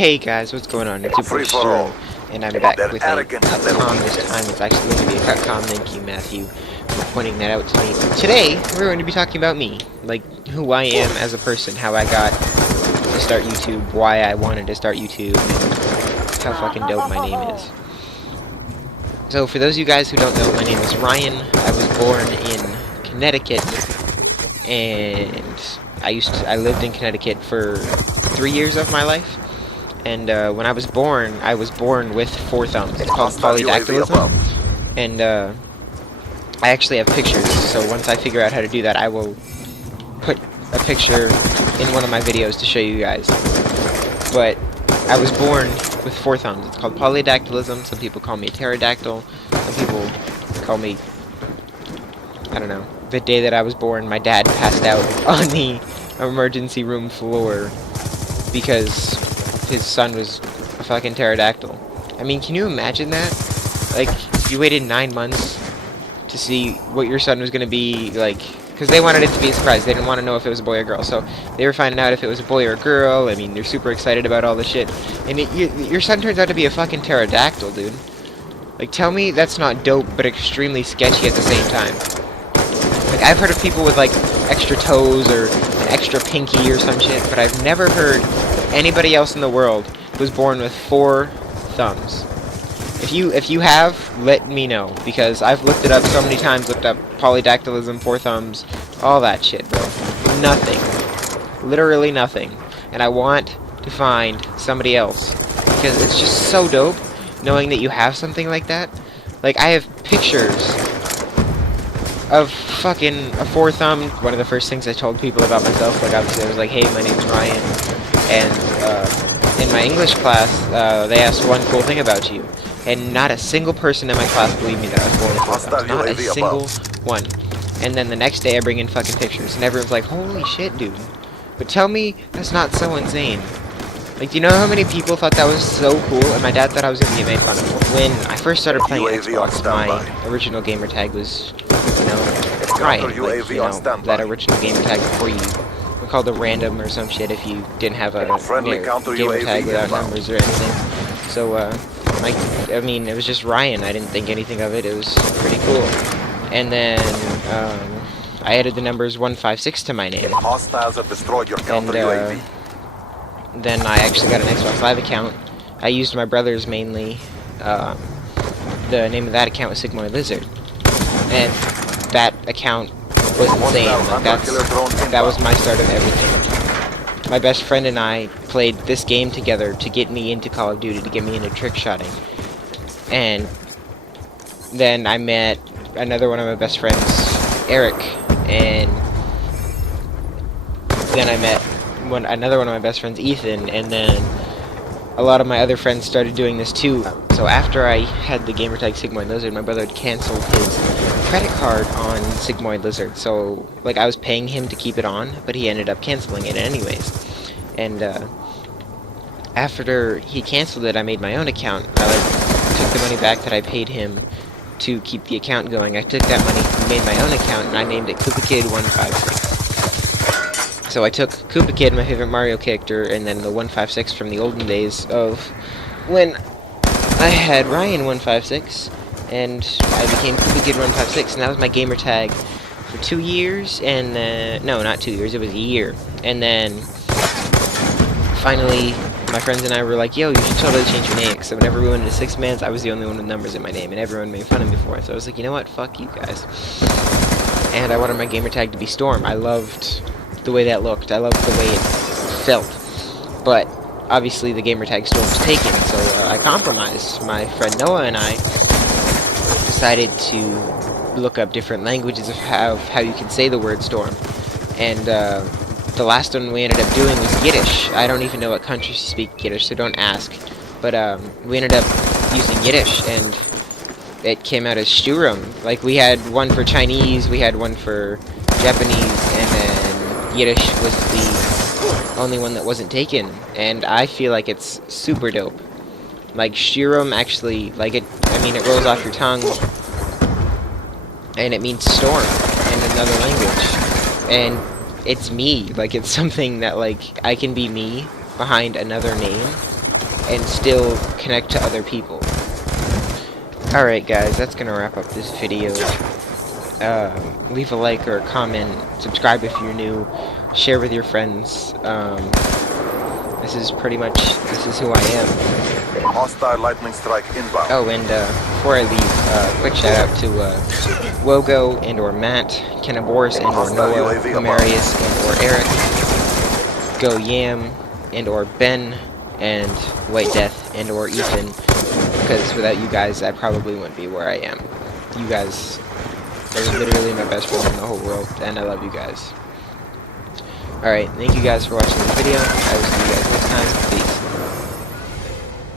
Hey guys, what's going on? It's Is Shturem, and I'm back with a com this time. It's actually going to be a cut com. Thank you, Matthew, for pointing that out to me. Today, we're going to be talking about me, like who I am as a person, how I got to start YouTube, why I wanted to start YouTube, and how fucking dope my name is. So, for those of you guys who don't know, my name is Ryan. I was born in Connecticut, and I lived in Connecticut for 3 years of my life. And when I was born with 4 thumbs. It's called polydactylism. And I actually have pictures, so once I figure out how to do that, I will put a picture in one of my videos to show you guys. But I was born with 4 thumbs. It's called polydactylism. Some people call me a pterodactyl. Some people call me, I don't know. The day that I was born, my dad passed out on the emergency room floor because his son was a fucking pterodactyl. I mean, can you imagine that? Like, you waited 9 months to see what your son was gonna be like, because they wanted it to be a surprise. They didn't want to know if it was a boy or girl, so they were finding out if it was a boy or a girl. I mean, they're super excited about all this shit, and your son turns out to be a fucking pterodactyl, dude. Like, tell me that's not dope, but extremely sketchy at the same time. Like, I've heard of people with, like, extra toes or an extra pinky or some shit, but I've never heard anybody else in the world who was born with 4 thumbs. If you have, let me know, because I've looked it up so many times, looked up polydactylism, 4 thumbs, all that shit, bro. Nothing. Literally nothing. And I want to find somebody else, because it's just so dope knowing that you have something like that. Like, I have pictures of fucking a 4-thumb. One of the first things I told people about myself, like, obviously I was like, hey, my name's Ryan. And in my English class, they asked one cool thing about you, and not a single person in my class believed me that I was born with 4 thumbs. Not a single one. And then the next day I bring in fucking pictures, and everyone's like, holy shit, dude. But tell me that's not so insane. Like, do you know how many people thought that was so cool? And my dad thought I was gonna get made fun of. When I first started playing Xbox, my original gamertag was, you know, Ryan. Like, you know, that original gamertag before you called a random or some shit if you didn't have a gamer tag without numbers or anything. So, I mean, it was just Ryan. I didn't think anything of it. It was pretty cool. And then, I added the numbers 156 to my name. And, then I actually got an Xbox Live account. I used my brother's mainly. The name of that account was Sigmoid Lizard. And that account was insane. Like, that was my start of everything. My best friend and I played this game together to get me into Call of Duty, to get me into trick shotting. And then I met another one of my best friends, Eric, and then I met another one of my best friends, Ethan, and then a lot of my other friends started doing this too. So after I had the gamertag Sigmoid Lizard, my brother had canceled his credit card on Sigmoid Lizard. So, like, I was paying him to keep it on, but he ended up canceling it anyways. And after he canceled it, I made my own account. I, like, took the money back that I paid him to keep the account going. I took that money, made my own account, and I named it Koopa Kid 156. So I took Koopa Kid, my favorite Mario character, and then the 156 from the olden days of when I had Ryan 156, and I became Koopa Kid 156, and that was my gamer tag for 2 years, and then, no, not 2 years, it was a year. And then, finally, my friends and I were like, yo, you should totally change your name, because whenever we went into 6-mans, I was the only one with numbers in my name, and everyone made fun of me for it. So I was like, you know what, fuck you guys. And I wanted my gamer tag to be Storm. I loved the way that looked. I loved the way it felt. But obviously the gamertag Storm was taken, so I compromised. My friend Noah and I decided to look up different languages of how you can say the word Storm. And the last one we ended up doing was Yiddish. I don't even know what countries speak Yiddish, so don't ask. But we ended up using Yiddish, and it came out as Shturem. Like, we had one for Chinese, we had one for Japanese, and then Yiddish was the only one that wasn't taken, and I feel like it's super dope. Like, Shturem actually, like, it rolls off your tongue, and it means storm in another language, and it's me. Like, it's something that, like, I can be me behind another name, and still connect to other people. Alright guys, that's gonna wrap up this video. Leave a like or a comment, subscribe if you're new, share with your friends. This is who I am. Hostile lightning strike inbound. Oh, and before I leave, quick shout out to Wogo and or Matt, Kennaboris and or Noah, Marius and or Eric, Go Yam and or Ben, and White Death and or Ethan, because without you guys I probably wouldn't be where I am. You guys are literally my best friend in the whole world, and I love you guys. Alright, thank you guys for watching this video. I will see you guys next time. Peace.